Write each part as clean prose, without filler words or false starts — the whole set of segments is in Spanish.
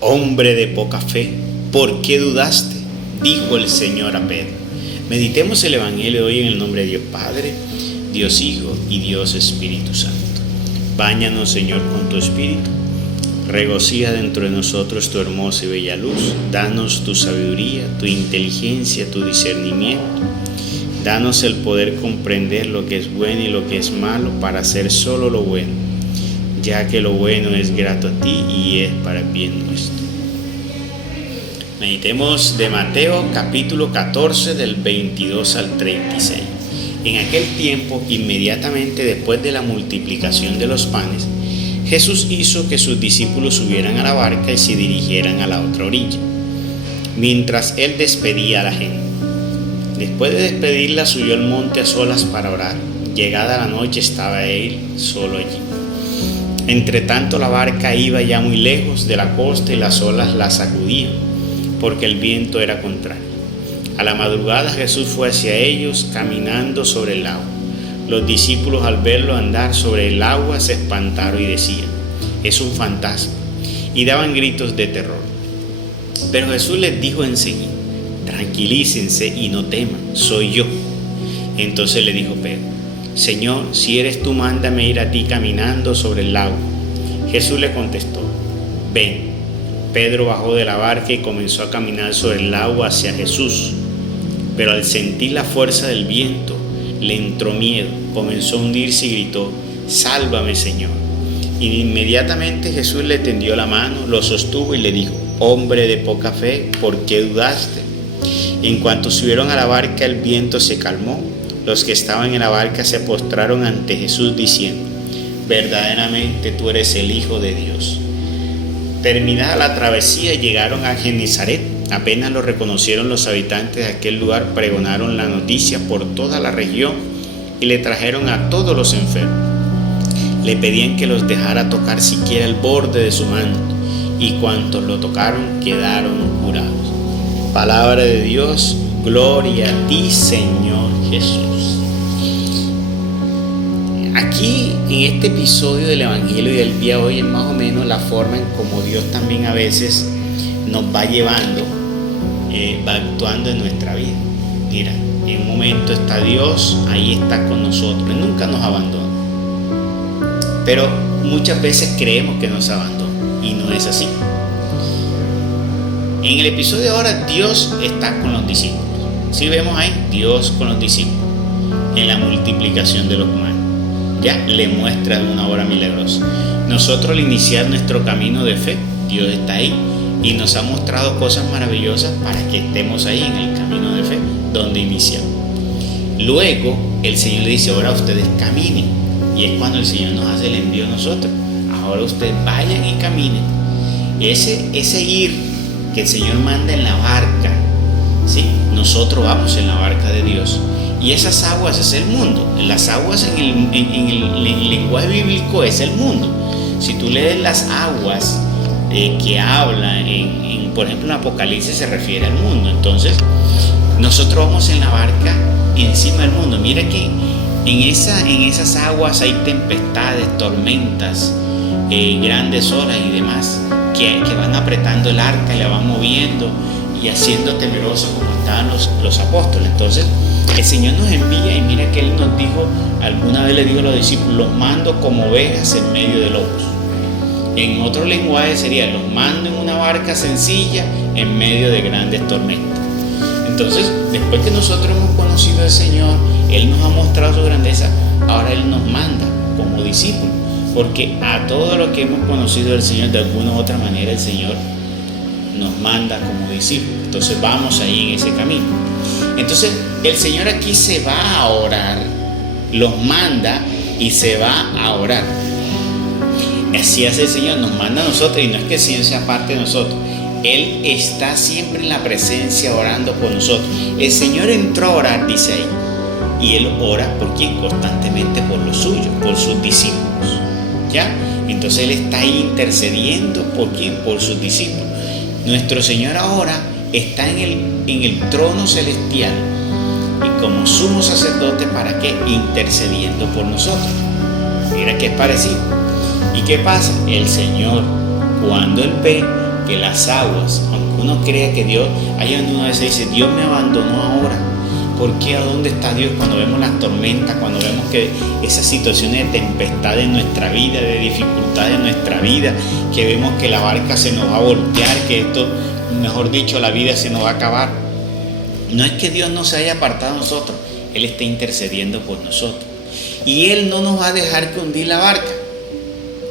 Hombre de poca fe, ¿por qué dudaste?, dijo el Señor a Pedro. Meditemos el Evangelio de hoy en el nombre de Dios Padre, Dios Hijo y Dios Espíritu Santo. Báñanos, Señor, con tu Espíritu. Regocija dentro de nosotros tu hermosa y bella luz. Danos tu sabiduría, tu inteligencia, tu discernimiento. Danos el poder comprender lo que es bueno y lo que es malo para hacer solo lo bueno, ya que lo bueno es grato a ti y es para el bien nuestro. Meditemos de Mateo capítulo 14 del 22 al 36. En aquel tiempo, inmediatamente después de la multiplicación de los panes, Jesús hizo que sus discípulos subieran a la barca y se dirigieran a la otra orilla, mientras él despedía a la gente. Después de despedirla, subió al monte a solas para orar. Llegada la noche, estaba él solo allí. Entretanto, la barca iba ya muy lejos de la costa y las olas la sacudían, porque el viento era contrario. A la madrugada Jesús fue hacia ellos caminando sobre el agua. Los discípulos, al verlo andar sobre el agua, se espantaron y decían: es un fantasma, y daban gritos de terror. Pero Jesús les dijo enseguida: tranquilícense y no teman, soy yo. Entonces le dijo Pedro: Señor, si eres tú, mándame ir a ti caminando sobre el agua. Jesús le contestó: ven. Pedro bajó de la barca y comenzó a caminar sobre el agua hacia Jesús. Pero al sentir la fuerza del viento, le entró miedo, comenzó a hundirse y gritó: sálvame, Señor. Y inmediatamente Jesús le tendió la mano, lo sostuvo y le dijo: hombre de poca fe, ¿por qué dudaste? En cuanto subieron a la barca, el viento se calmó. Los que estaban en la barca se postraron ante Jesús diciendo: verdaderamente tú eres el Hijo de Dios. Terminada la travesía, llegaron a Genesaret. Apenas lo reconocieron los habitantes de aquel lugar, pregonaron la noticia por toda la región y le trajeron a todos los enfermos. Le pedían que los dejara tocar siquiera el borde de su manto, y cuantos lo tocaron quedaron curados. Palabra de Dios, gloria a ti, Señor Jesús. Aquí, en este episodio del Evangelio del día de hoy, es más o menos la forma en como Dios también a veces nos va llevando, va actuando en nuestra vida. Mira, en un momento está Dios, ahí está con nosotros, Él nunca nos abandona. Pero muchas veces creemos que nos abandona y no es así. En el episodio de ahora, Dios está con los discípulos. ¿Sí vemos ahí? Dios con los discípulos en la multiplicación de los panes. Ya le muestra una obra milagrosa. Nosotros, al iniciar nuestro camino de fe, Dios está ahí y nos ha mostrado cosas maravillosas para que estemos ahí en el camino de fe donde iniciamos. Luego el Señor le dice: ahora ustedes caminen, y es cuando el Señor nos hace el envío a nosotros. Ahora ustedes vayan y caminen. Ese ir que el Señor manda en la barca, ¿sí? Nosotros vamos en la barca de Dios. Y esas aguas es el mundo. Las aguas en el lenguaje bíblico es el mundo. Si tú lees las aguas que habla, por ejemplo, en Apocalipsis, se refiere al mundo. Entonces, nosotros vamos en la barca encima del mundo. Mira que en esas aguas hay tempestades, tormentas, grandes olas y demás, que van apretando el arca y la van moviendo y haciendo temeroso como estaban los apóstoles. Entonces, el Señor nos envía, y mira que Él nos dijo, alguna vez le dijo a los discípulos: los mando como ovejas en medio de lobos. En otro lenguaje sería: los mando en una barca sencilla en medio de grandes tormentas. Entonces, después que nosotros hemos conocido al Señor, Él nos ha mostrado su grandeza, ahora Él nos manda como discípulos, porque a todo lo que hemos conocido del Señor, de alguna u otra manera, el Señor nos manda como discípulos. Entonces vamos ahí en ese camino. Entonces el Señor aquí se va a orar, los manda y se va a orar. Así hace el Señor, nos manda a nosotros, y no es que el Señor sea parte de nosotros. Él está siempre en la presencia orando por nosotros. El Señor entró a orar, dice ahí, y Él ora por quién, constantemente por los suyos, por sus discípulos. ¿Ya? Entonces Él está ahí intercediendo por quién, por sus discípulos. Nuestro Señor ahora está en el trono celestial, y como sumo sacerdote, ¿para qué? Intercediendo por nosotros. Mira que es parecido. ¿Y qué pasa? El Señor, cuando Él ve que las aguas, aunque uno crea que Dios, ahí donde uno a veces dice, Dios me abandonó ahora. ¿Por qué? ¿A dónde está Dios? Cuando vemos las tormentas, cuando vemos que esas situaciones de tempestad en nuestra vida, de dificultad en nuestra vida, que vemos que la barca se nos va a voltear, que esto, mejor dicho, la vida se nos va a acabar. No es que Dios no se haya apartado de nosotros, Él está intercediendo por nosotros. Y Él no nos va a dejar que hundir la barca,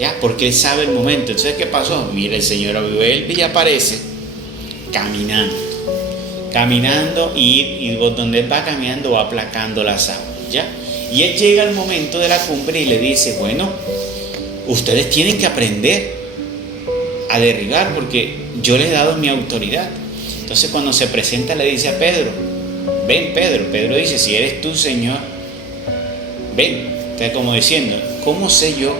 ¿ya? Porque Él sabe el momento. Entonces, ¿qué pasó? Mira, el Señor vuelve y aparece caminando y donde Él va caminando va aplacando las aguas, ¿ya? Y Él llega al momento de la cumbre y le dice, bueno, ustedes tienen que aprender a derribar porque yo les he dado mi autoridad. Entonces cuando se presenta le dice a Pedro, ven Pedro. Pedro dice, si eres tú, Señor, ven. Entonces como diciendo, ¿cómo sé yo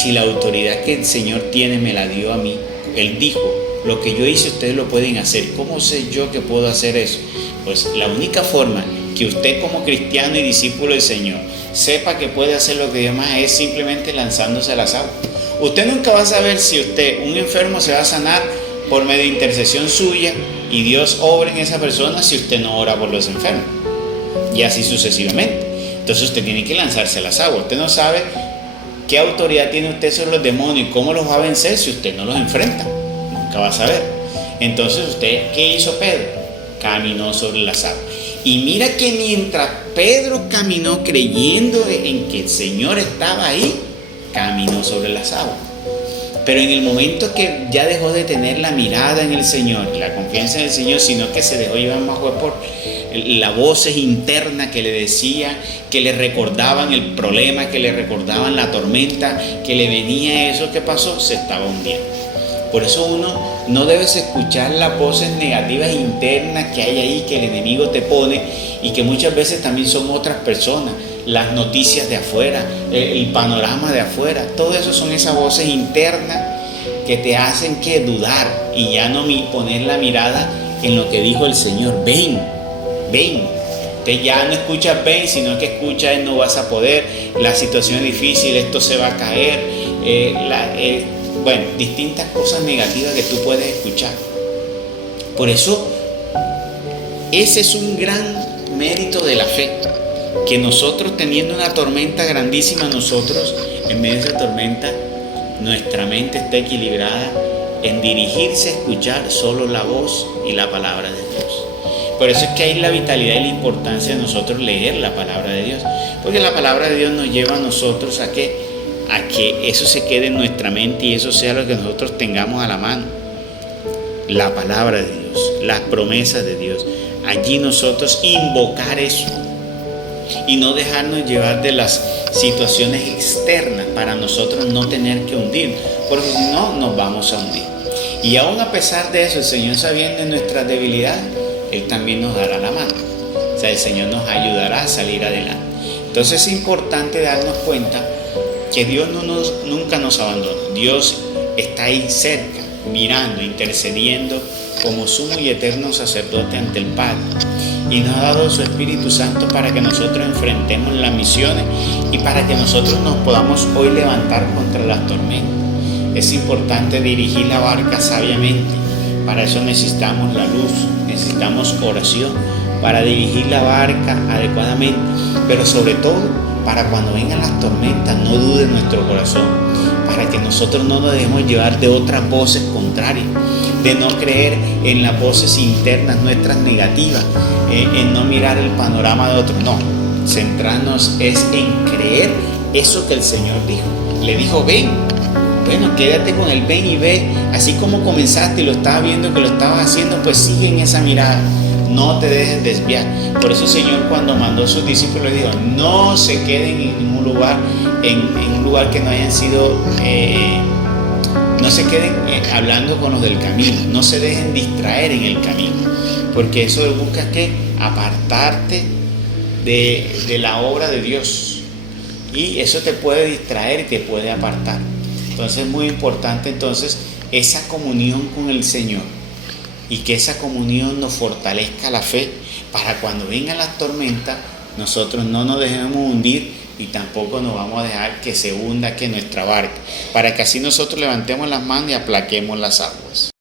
si la autoridad que el Señor tiene me la dio a mí? Él dijo, lo que yo hice ustedes lo pueden hacer. ¿Cómo sé yo que puedo hacer eso? Pues la única forma que usted como cristiano y discípulo del Señor sepa que puede hacer lo que Dios más es simplemente lanzándose a las aguas. Usted nunca va a saber si un enfermo se va a sanar por medio de intercesión suya y Dios obra en esa persona si usted no ora por los enfermos. Y así sucesivamente. Entonces usted tiene que lanzarse a las aguas. Usted no sabe qué autoridad tiene usted sobre los demonios y cómo los va a vencer si usted no los enfrenta. Nunca va a saber. Entonces usted, ¿qué hizo Pedro? Caminó sobre las aguas. Y mira que mientras Pedro caminó creyendo en que el Señor estaba ahí, caminó sobre las aguas. Pero en el momento que ya dejó de tener la mirada en el Señor, la confianza en el Señor, sino que se dejó llevar más por las voces internas que le decían, que le recordaban el problema, que le recordaban la tormenta, que le venía eso que pasó, se estaba hundiendo. Por eso uno no debes escuchar las voces negativas internas que hay ahí, que el enemigo te pone y que muchas veces también son otras personas. Las noticias de afuera, el panorama de afuera, todo eso son esas voces internas que te hacen que dudar y ya no poner la mirada en lo que dijo el Señor. Ven. Te ya no escuchas ven, sino que escuchas no vas a poder, la situación es difícil, esto se va a caer, bueno, distintas cosas negativas que tú puedes escuchar. Por eso, ese es un gran mérito de la fe. Que nosotros teniendo una tormenta grandísima, nosotros en medio de esa tormenta nuestra mente está equilibrada en dirigirse a escuchar solo la voz y la palabra de Dios. Por eso es que hay la vitalidad y la importancia de nosotros leer la palabra de Dios, porque la palabra de Dios nos lleva a nosotros a que eso se quede en nuestra mente y eso sea lo que nosotros tengamos a la mano. La palabra de Dios, las promesas de Dios, allí nosotros invocar eso y no dejarnos llevar de las situaciones externas para nosotros no tener que hundir, porque si no nos vamos a hundir. Y aún a pesar de eso, el Señor, sabiendo nuestras debilidades, Él también nos dará la mano. O sea, el Señor nos ayudará a salir adelante. Entonces es importante darnos cuenta que Dios nunca nos abandona. Dios está ahí cerca, mirando, intercediendo como sumo y eterno sacerdote ante el Padre. Y nos ha dado su Espíritu Santo para que nosotros enfrentemos las misiones y para que nosotros nos podamos hoy levantar contra las tormentas. Es importante dirigir la barca sabiamente. Para eso necesitamos la luz, necesitamos oración para dirigir la barca adecuadamente. Pero sobre todo, para cuando vengan las tormentas, no dude nuestro corazón. Para que nosotros no nos dejemos llevar de otras voces contrarias. De no creer en las voces internas nuestras negativas, en no mirar el panorama de otros, no, centrarnos es en creer eso que el Señor dijo. Le dijo, ven, bueno, quédate con el ven y ve, así como comenzaste y lo estabas viendo que lo estabas haciendo, pues sigue en esa mirada, no te dejes desviar. Por eso el Señor cuando mandó a sus discípulos dijo, no se queden en ningún lugar, en un lugar que no hayan sido... no se queden hablando con los del camino, no se dejen distraer en el camino, porque eso busca que apartarte de la obra de Dios y eso te puede distraer y te puede apartar. Entonces es muy importante entonces esa comunión con el Señor y que esa comunión nos fortalezca la fe para cuando vengan las tormentas nosotros no nos dejemos hundir y tampoco nos vamos a dejar que se hunda que nuestra barca, para que así nosotros levantemos las manos y aplaquemos las aguas.